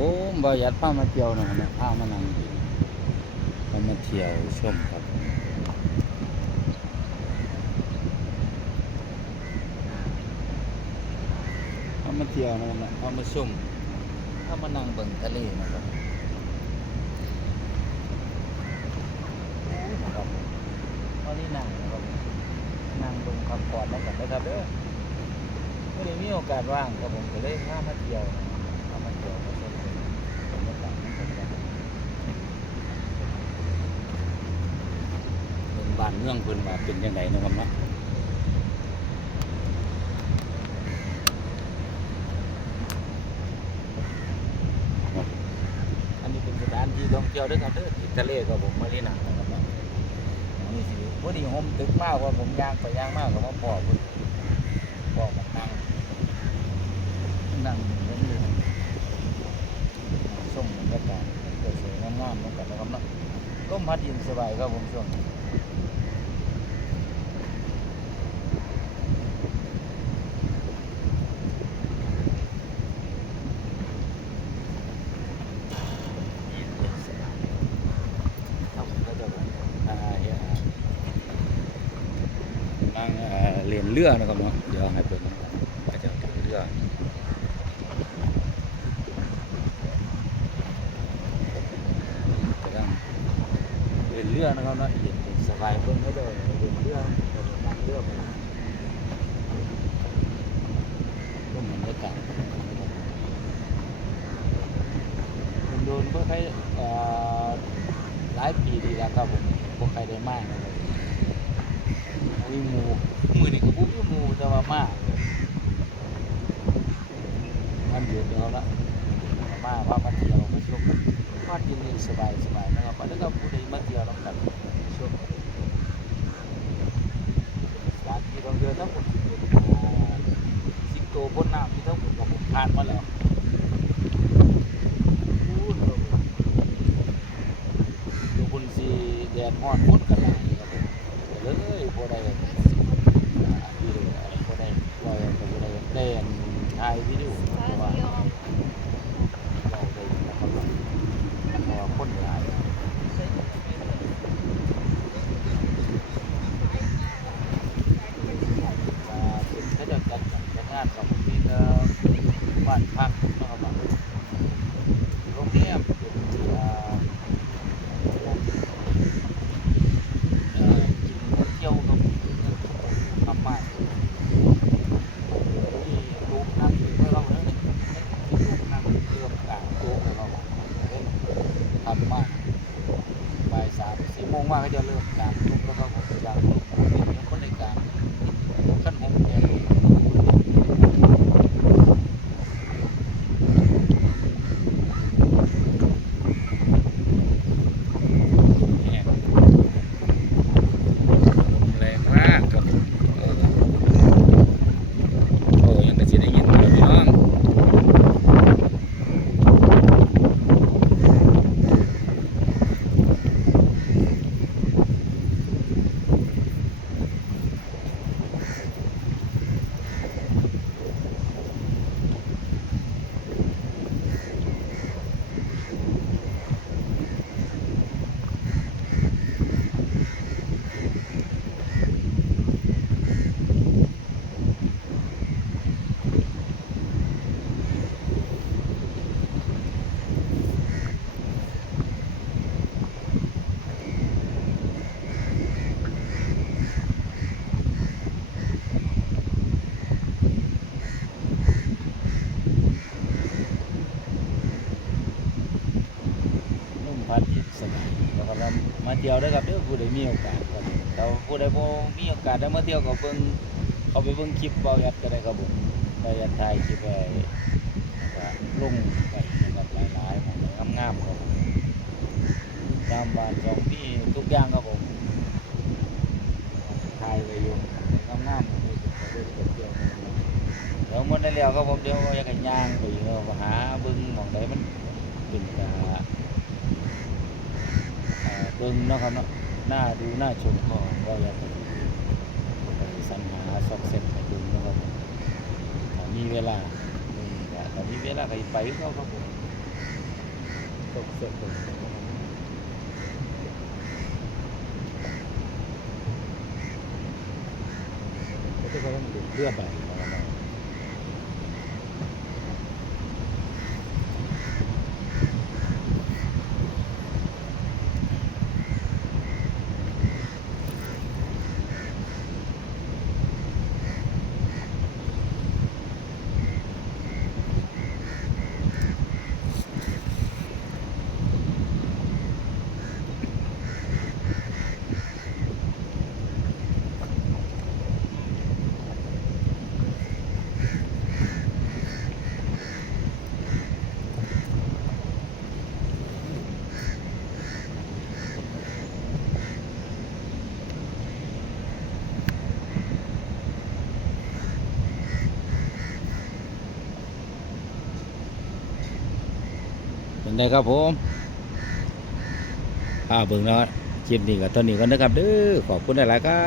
ผมบ่อยากพามาเที่ยวนะครับพามานั่งกินพามาเที่ยวชมครับพามาเที่ยวนะครับพามาชมพามานั่งเบิ่งทะเลนะครับครับตอนนี้นั่งนะครับนั่งเบิ่งพักผ่อนแล้วกันนะครับเด้อไม่ได้มีโอกาสว่างครับผมก็เลยพามาเที่ยวนะครับพามาเที่ยวมาชมบรรยากาศนะครับเมืองบ้านเมืองเพิ่นว่าเป็นจังไดนะครับเนาะ อันนี้เป็นสถานที่ท่องเที่ยวด้วยครับเด้อติดทะเลครับผมมารีนานะครับเนาะอันนี้สิพอดีผมตึกมากว่าผมย่างไปย่างมากกับว่าพ่อผมพ่อมันนั่งเล่นเลยส้มบรรยากาศสวยๆงามๆเหมือนกันนะครับเนาะร่มพัดเย็นสบายครับผมช่วงนี้ครับก็จะแบบนั่งเรียนเรือนะครับเนาะเดี๋ยวให้เปิดก็จะถึงเรือจะนั่งเรียนเรือนะครับเนาะเย็นสบายเพิ่นก็จะเรียนเรือนั่งเรือไปร่มบรรยากาศโดนก็ใครหลายปีดีแล้วครับผมพวกใครได้มากนะครับมีหมูมือนี่ก็ปุ๊บหมูจะมามากมันเดือดแล้วละมาว่ามาเที่ยวมาชมทอดยินสบายสบายนะครับแล้วก็ผู้ใดมาเที่ยวต้องกันชมสถานที่ท่องเที่ยวทั้งหมดสิงโตบนน้ำที่ทั้งหมดผมผ่านมาแล้วดูบนสีแดดร้อนพ้นกันเลยครับผมเลยพอได้ดีเลยพอได้ลอยพอได้เต้นถ่ายวิดีโอเพราะว่าเราได้นะครับพอคนหลายเป็นแค่เดียวกันงานกับมีบ้านพักนะครับโรงแรมเที่ยวกับทำมาที่รูปนั่งอยู่เราเนี่ยรูปนั่งเรื่องกลางโต๊ะเราเล่นทำมาบ่าย3-4 โมงว่าก็จะเริ่มกลางรูปแล้วก็ผมจะกลางรูปยังคนในกลางขั้นผมเนี่ยแรงมากครับโอ้ยังได้ยินได้ยินครับพี่น้องนุ่มพัดยิบสบายแล้วก็เรามาเที่ยวได้ครับเด้อผู้ใดมีโอกาสครับเราผู้ใดบ่มีโอกาสได้มาเที่ยวก็เบิ่งเขาไปเบิ่งคลิปเบาแอดก็ได้ครับผมเบาแอดถ่ายคลิปไว้ก็ลงไปนะครับหลายๆของงามๆครับผมตามบ้านช่องที่ทุกอย่างครับผมถ่ายไว้อยู่งามๆผมก็เลยไปเที่ยวเดี๋ยวหมดได้แล้วครับผมเดี๋ยวอยากให้ย่างไปหาเบิ่งหม้องใดมันเป็นเบิ่งเนาะครับเนาะน่าดูน่าชมก็อยากไปสรรหาซอกเซ็ตให้เบิ่งนะครับถ้ามีเวลาตอนนี้เวลาไปก็ครับผม ตกเสร็จเลยก็จะต้องดูเลือดไปนะครับ เป็นไงครับผมเบิ่งเนาะคลิปนี้ก็เท่านี้ก่อนนะครับเด้อขอบคุณหลายๆครับ